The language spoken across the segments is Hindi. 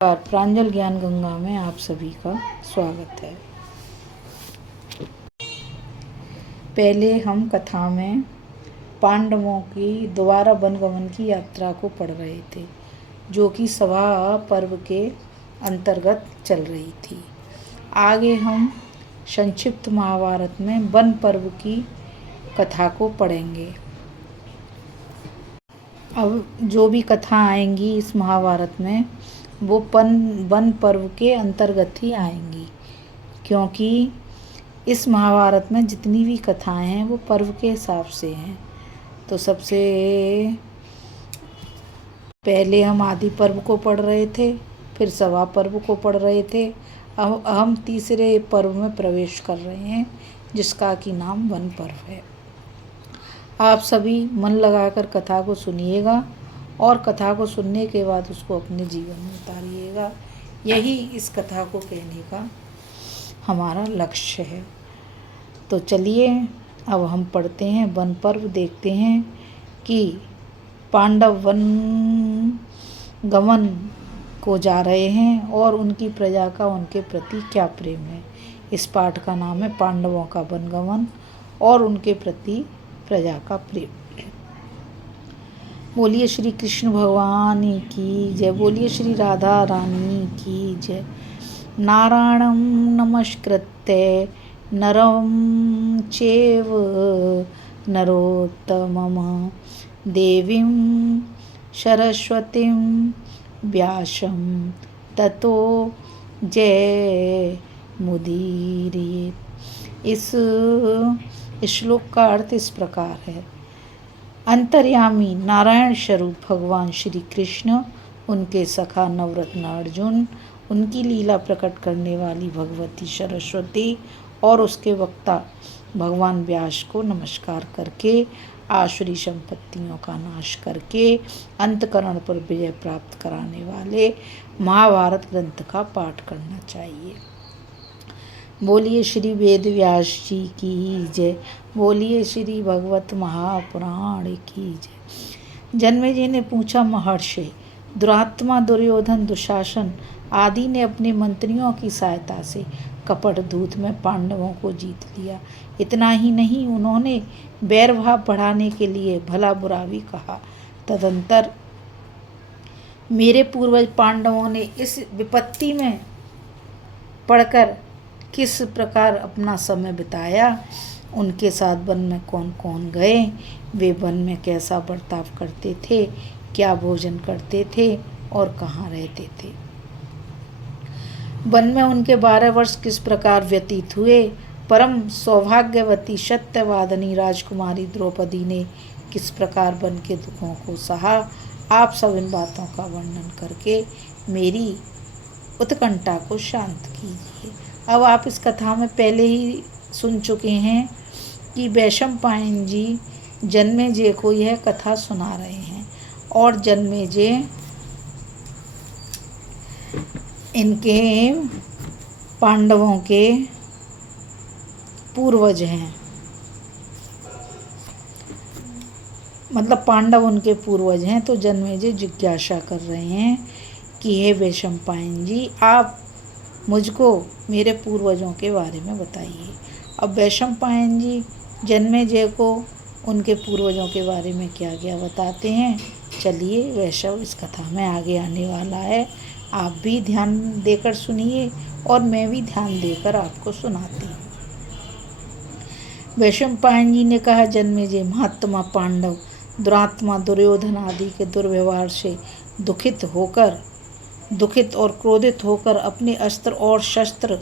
प्रांजल ज्ञान गंगा में आप सभी का स्वागत है। पहले हम कथा में पांडवों की दोबारा वनगमन की यात्रा को पढ़ रहे थे, जो कि सभा पर्व के अंतर्गत चल रही थी। आगे हम संक्षिप्त महाभारत में वन पर्व की कथा को पढ़ेंगे। अब जो भी कथा आएंगी इस महाभारत में वो वन पर्व के अंतर्गत ही आएंगी, क्योंकि इस महाभारत में जितनी भी कथाएं हैं वो पर्व के हिसाब से हैं। तो सबसे पहले हम आदि पर्व को पढ़ रहे थे, फिर सभा पर्व को पढ़ रहे थे। अब हम तीसरे पर्व में प्रवेश कर रहे हैं, जिसका कि नाम वन पर्व है। आप सभी मन लगाकर कथा को सुनिएगा और कथा को सुनने के बाद उसको अपने जीवन में उतारिएगा। यही इस कथा को कहने का हमारा लक्ष्य है। तो चलिए अब हम पढ़ते हैं वन पर्व। देखते हैं कि पांडव वन गमन को जा रहे हैं और उनकी प्रजा का उनके प्रति क्या प्रेम है। इस पाठ का नाम है पांडवों का वनगमन और उनके प्रति प्रजा का प्रेम। बोलिए श्री कृष्ण भगवान की जय। बोलिए श्री राधा रानी की जय। नारायणं नमस्कृत्य नरं चैव नरोत्तमं देवीं सरस्वतीं व्यासं ततो जय मुदीरयेत्। इस श्लोक का अर्थ इस प्रकार है। अंतर्यामी नारायण स्वरूप भगवान श्री कृष्ण, उनके सखा नवरत्न अर्जुन, उनकी लीला प्रकट करने वाली भगवती सरस्वती और उसके वक्ता भगवान व्यास को नमस्कार करके आसुरी संपत्तियों का नाश करके अंतकरण पर विजय प्राप्त कराने वाले महाभारत ग्रंथ का पाठ करना चाहिए। बोलिए श्री वेद व्यास जी की जय। बोलिए श्री भगवत महापुराण की जय। जन्मेजय ने पूछा, महर्षि, दुरात्मा दुर्योधन, दुशासन आदि ने अपने मंत्रियों की सहायता से कपट दूत में पांडवों को जीत लिया। इतना ही नहीं, उन्होंने बैरभाव बढ़ाने के लिए भला बुरा भी कहा। तदंतर मेरे पूर्वज पांडवों ने इस विपत्ति में पड़कर किस प्रकार अपना समय बिताया, उनके साथ वन में कौन कौन गए, वे वन में कैसा बर्ताव करते थे, क्या भोजन करते थे और कहाँ रहते थे, वन में उनके 12 वर्ष किस प्रकार व्यतीत हुए, परम सौभाग्यवती सत्यवादिनी राजकुमारी द्रौपदी ने किस प्रकार वन के दुखों को सहा। आप सब इन बातों का वर्णन करके मेरी उत्कंठा को शांत कीजिए। अब आप इस कथा में पहले ही सुन चुके हैं कि वैशंपायन जी जन्मेजय को यह कथा सुना रहे हैं और जन्मेजय इनके पांडवों के पूर्वज हैं, मतलब पांडव उनके पूर्वज हैं। तो जन्मेजय जिज्ञासा कर रहे हैं कि हे वैशंपायन जी, आप मुझको मेरे पूर्वजों के बारे में बताइए। अब वैशंपायन जी जन्मेजय को उनके पूर्वजों के बारे में क्या क्या बताते हैं, चलिए वैशव इस कथा में आगे आने वाला है। आप भी ध्यान देकर सुनिए और मैं भी ध्यान देकर आपको सुनाती हूँ। वैशंपायन जी ने कहा, जन्मेजय, महात्मा पांडव दुरात्मा दुर्योधन आदि के दुर्व्यवहार से दुखित और क्रोधित होकर अपने अस्त्र और शस्त्र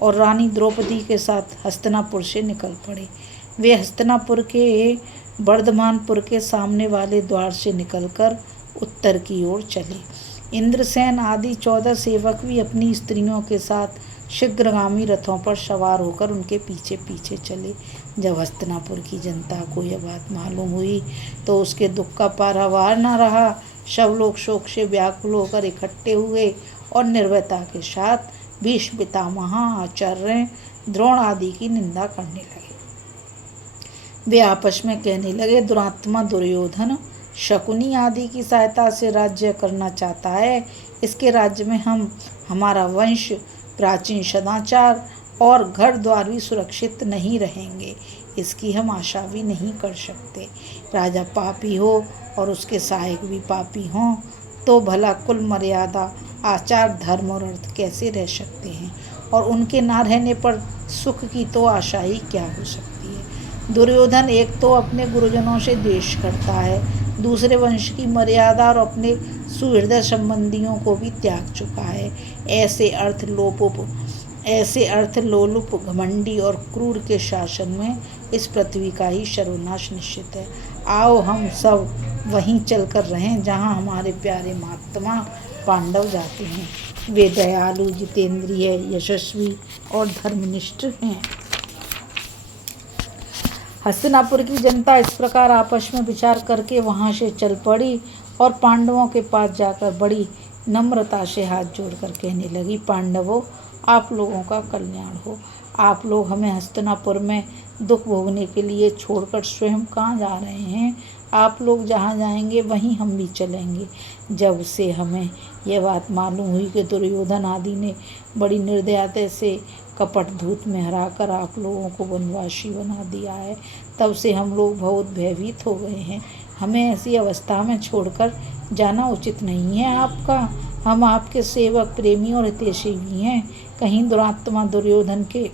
और रानी द्रौपदी के साथ हस्तिनापुर से निकल पड़े। वे हस्तिनापुर के वर्धमानपुर के सामने वाले द्वार से निकलकर उत्तर की ओर चले। इंद्रसेन आदि 14 सेवक भी अपनी स्त्रियों के साथ शीघ्रगामी रथों पर सवार होकर उनके पीछे पीछे चले। जब हस्तिनापुर की जनता को यह बात मालूम हुई तो उसके दुख का पारावार न रहा। सब लोग शोक से व्याकुल होकर इकट्ठे हुए और निर्भयता के साथ भीष्म पितामह, आचार्य, द्रोण आदि की निंदा करने लगे। वे आपस में कहने लगे, दुरात्मा दुर्योधन शकुनी आदि की सहायता से राज्य करना चाहता है, इसके राज्य में हमारा वंश, प्राचीन सदाचार और घर द्वार भी सुरक्षित नहीं रहेंगे, इसकी हम आशा भी नहीं कर सकते। राजा पापी हो और उसके सहायक भी पापी हों तो भला कुल मर्यादा, आचार, धर्म और अर्थ कैसे रह सकते हैं, और उनके ना रहने पर सुख की तो आशा ही क्या हो सकती है। दुर्योधन एक तो अपने गुरुजनों से द्वेष करता है, दूसरे वंश की मर्यादा और अपने सुहृदय संबंधियों को भी त्याग चुका है। ऐसे अर्थ लोलुप, घमंडी और क्रूर के शासन में इस पृथ्वी का ही सर्वनाश निश्चित है। आओ हम सब वहीं चलकर रहें जहाँ हमारे प्यारे महात्मा पांडव जाते हैं। वे दयालु, जितेंद्रिय, यशस्वी और धर्मनिष्ठ हैं। हस्तिनापुर की जनता इस प्रकार आपस में विचार करके वहाँ से चल पड़ी और पांडवों के पास जाकर बड़ी नम्रता से हाथ जोड़कर कहने लगी, पांडवों, आप लोगों का कल्याण हो। आप लोग हमें हस्तिनापुर में दुख भोगने के लिए छोड़कर स्वयं कहाँ जा रहे हैं? आप लोग जहाँ जाएंगे वहीं हम भी चलेंगे। जब से हमें यह बात मालूम हुई कि दुर्योधन आदि ने बड़ी निर्दयता से कपट धूत में हराकर आप लोगों को वनवासी बना दिया है, तब से हम लोग बहुत भयभीत हो गए हैं। हमें ऐसी अवस्था में छोड़कर जाना उचित नहीं है आपका। हम आपके सेवक, प्रेमी और हितैषी भी हैं। कहीं दुरात्मा दुर्योधन के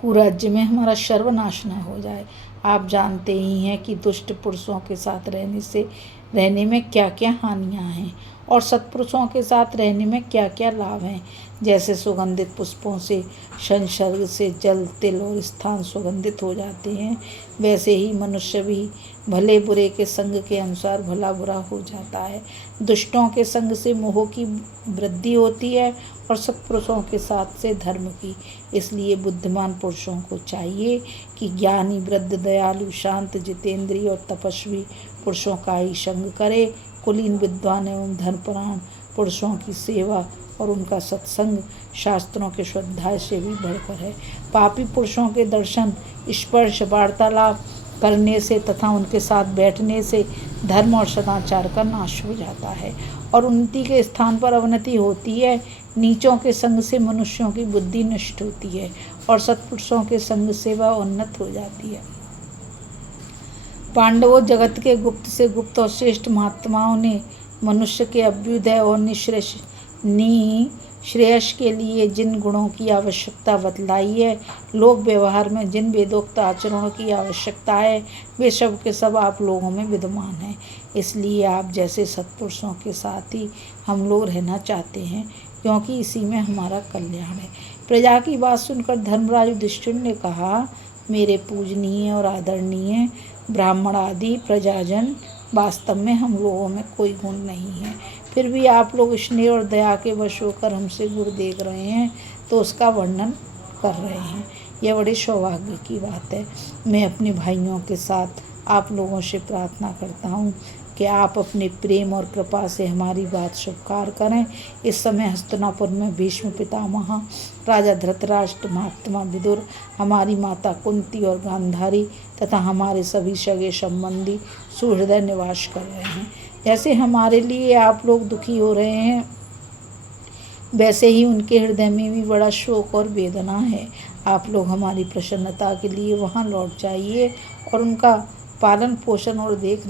कुराज्य में हमारा सर्वनाश न हो जाए। आप जानते ही हैं कि दुष्ट पुरुषों के साथ रहने में क्या क्या हानियां हैं और सत्पुरुषों के साथ रहने में क्या क्या लाभ हैं। जैसे सुगंधित पुष्पों से संसर्ग से जल, तिल और स्थान सुगंधित हो जाते हैं, वैसे ही मनुष्य भी भले बुरे के संग के अनुसार भला बुरा हो जाता है। दुष्टों के संग से मोह की वृद्धि होती है और सत्पुरुषों के साथ से धर्म की। इसलिए बुद्धिमान पुरुषों को चाहिए कि ज्ञानी, वृद्ध, दयालु, शांत, जितेंद्रिय और तपस्वी पुरुषों का ही संग करे। कुलीन, विद्वान एवं धर्मपरायण पुरुषों की सेवा और उनका सत्संग शास्त्रों के स्वाध्याय से भी बढ़कर है। पापी पुरुषों के दर्शन, स्पर्श, वार्तालाप करने से तथा उनके साथ बैठने से धर्म और सदाचार का नाश हो जाता है और उन्नति के स्थान पर अवनति होती है। नीचों के संग से मनुष्यों की बुद्धि नष्ट होती है और सत्पुरुषों के संग से वह उन्नत हो जाती है। पांडवों, जगत के गुप्त से गुप्त और श्रेष्ठ महात्माओं ने मनुष्य के अभ्युदय और निःश्रेयस के लिए जिन गुणों की आवश्यकता बतलाई है, लोक व्यवहार में जिन वेदोक्त आचरणों की आवश्यकता है, वे सब के सब आप लोगों में विद्यमान हैं। इसलिए आप जैसे सत्पुरुषों के साथ ही हम लोग रहना चाहते हैं, क्योंकि इसी में हमारा कल्याण है। प्रजा की बात सुनकर धर्मराज युधिष्ठिर ने कहा, मेरे पूजनीय और आदरणीय ब्राह्मण आदि प्रजाजन, वास्तव में हम लोगों में कोई गुण नहीं है, फिर भी आप लोग स्नेह और दया के वश होकर हमसे गुण देख रहे हैं तो उसका वर्णन कर रहे हैं। यह बड़े सौभाग्य की बात है। मैं अपने भाइयों के साथ आप लोगों से प्रार्थना करता हूँ कि आप अपने प्रेम और कृपा से हमारी बात स्वीकार करें। इस समय हस्तिनापुर में भीष्म पितामह, राजा धृतराष्ट्र, महात्मा विदुर, हमारी माता कुंती और गांधारी तथा हमारे सभी सगे संबंधी सुहृदय निवास कर रहे हैं। जैसे हमारे लिए आप लोग दुखी हो रहे हैं, वैसे ही उनके हृदय में भी बड़ा शोक और वेदना है। आप लोग हमारी प्रसन्नता के लिए वहाँ लौट जाइए और उनका पालन पोषण और देख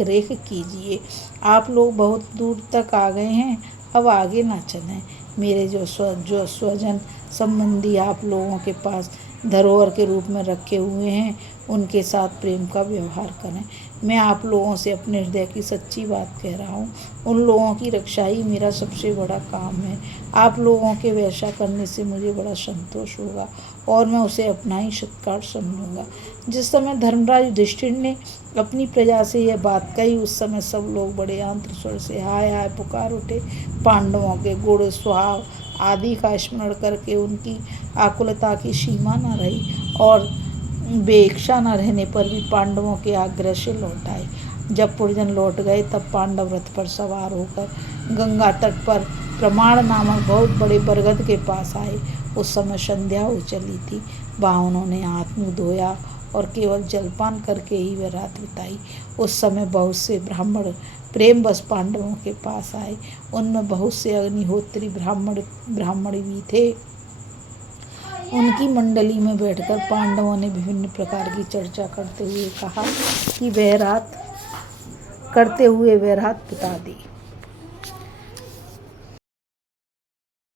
रेख कीजिए। आप लोग बहुत दूर तक आ गए हैं, अब आगे ना चलें। मेरे जो स्वजन संबंधी आप लोगों के पास धरोहर के रूप में रखे हुए हैं, उनके साथ प्रेम का व्यवहार करें। मैं आप लोगों से अपने हृदय की सच्ची बात कह रहा हूँ। उन लोगों की रक्षा ही मेरा सबसे बड़ा काम है। आप लोगों के वैसा करने से मुझे बड़ा संतोष होगा और मैं उसे अपना ही सत्कार समझूंगा। जिस समय धर्मराज युधिष्ठिर ने अपनी प्रजा से यह बात कही, उस समय सब लोग बड़े आंत्र स्वर से हाय हाय पुकार उठे। पांडवों के गुण, स्वभाव आदि का स्मरण करके उनकी आकुलता की सीमा न रही और वे इच्छा न रहने पर भी पांडवों के आग्रह से लौट आए। जब पुरजन लौट गए तब पांडव रथ पर सवार होकर गंगा तट पर प्रमाण नामक बहुत बड़े बरगद के पास आए। उस समय संध्या हो चली थी। वहाँ उन्होंने हाथ मुँह धोया और केवल जलपान करके ही वह रात बिताई। उस समय बहुत से ब्राह्मण प्रेमवश पांडवों के पास आए। उनमें बहुत से अग्निहोत्री ब्राह्मण भी थे। उनकी मंडली में बैठकर पांडवों ने विभिन्न प्रकार की चर्चा करते हुए वह रात बिता दी।